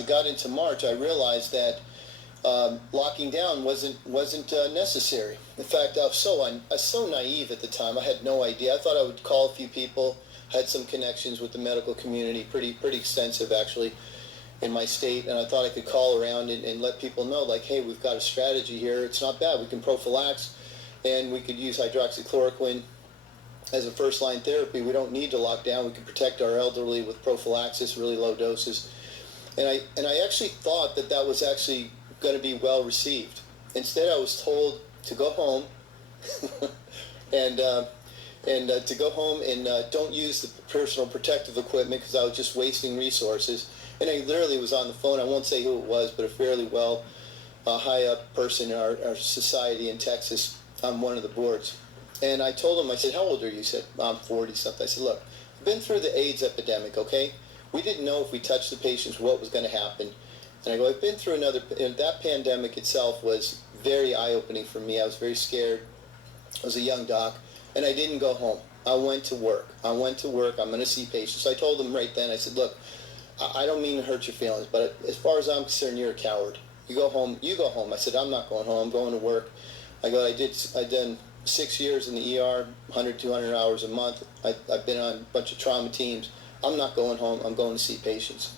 I got into March, I realized that locking down wasn't necessary. In fact, I was so naive at the time. I had no idea. I thought I would call a few people. Had some connections with the medical community, pretty extensive actually, in my state, and I thought I could call around and let people know, like, hey, we've got a strategy here. It's not bad. We can prophylax, and we could use hydroxychloroquine as a first-line therapy. We don't need to lock down. We can protect our elderly with prophylaxis, really low doses. And I actually thought that was actually going to be well received. Instead, I was told to go home and to go home and don't use the personal protective equipment because I was just wasting resources. And I literally was on the phone. I won't say who it was, but a fairly well high up person in our society in Texas. I'm one of the boards. And I told him, I said, how old are you? He said, I'm 40 something. I said, look, I've been through the AIDS epidemic, okay? We didn't know if we touched the patients what was going to happen. And I go, I've been through another, and that pandemic itself was very eye-opening for me. I was very scared. I was a young doc, and I didn't go home. I went to work. I'm going to see patients. I told them right then, I said, look, I don't mean to hurt your feelings, but as far as I'm concerned, you're a coward. You go home. I said, I'm not going home. I'm going to work. I go, I've done 6 years in the ER, 100, 200 hours a month. I've been on a bunch of trauma teams. I'm not going home. I'm going to see patients.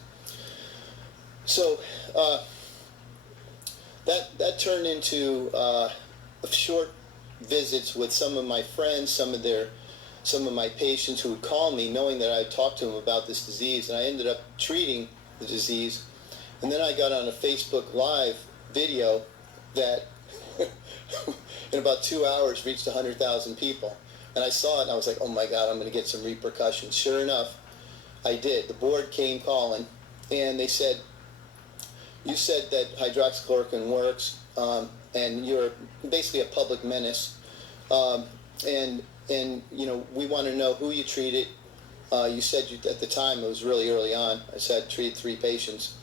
So that turned into short visits with some of my friends, some of my patients who would call me knowing that I had talked to them about this disease, and I ended up treating the disease. And then I got on a Facebook Live video that in about 2 hours reached 100,000 people. And I saw it and I was like, oh my God, I'm going to get some repercussions. Sure enough, I did. The board came calling and they said, you said that hydroxychloroquine works and you're basically a public menace. And you know, we want to know who you treated. You said at the time, it was really early on, I said I treated 3 patients.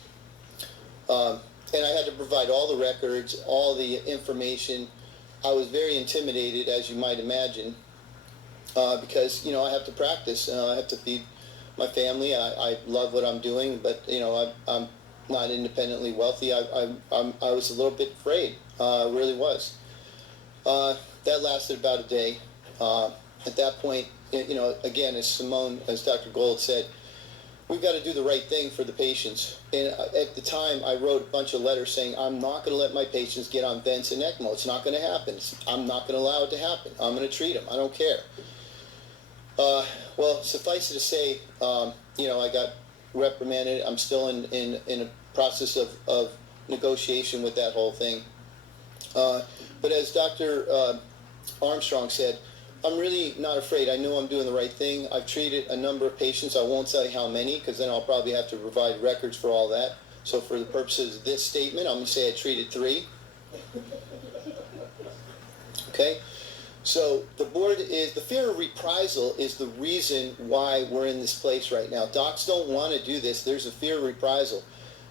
And I had to provide all the records, all the information. I was very intimidated, as you might imagine, because, you know, I have to practice. I have to feed my family. I love what I'm doing, but, you know, I'm not independently wealthy. I was a little bit afraid. I really was. That lasted about a day. At that point, you know, again, as Dr. Gold said, we've got to do the right thing for the patients. And at the time, I wrote a bunch of letters saying, I'm not going to let my patients get on vents and ECMO. It's not going to happen. I'm not going to allow it to happen. I'm going to treat them. I don't care. Well, suffice it to say, you know, I got reprimanded. I'm still in a process of negotiation with that whole thing. But as Dr. Armstrong said, I'm really not afraid. I know I'm doing the right thing. I've treated a number of patients. I won't say how many because then I'll probably have to provide records for all that. So for the purposes of this statement, I'm going to say I treated 3. Okay? So the fear of reprisal is the reason why we're in this place right now. Docs don't want to do this. There's a fear of reprisal.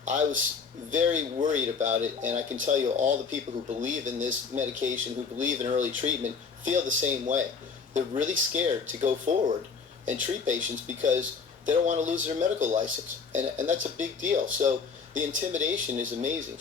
I was very worried about it, and I can tell you all the people who believe in this medication, who believe in early treatment, feel the same way. They're really scared to go forward and treat patients because they don't want to lose their medical license, and that's a big deal. So the intimidation is amazing.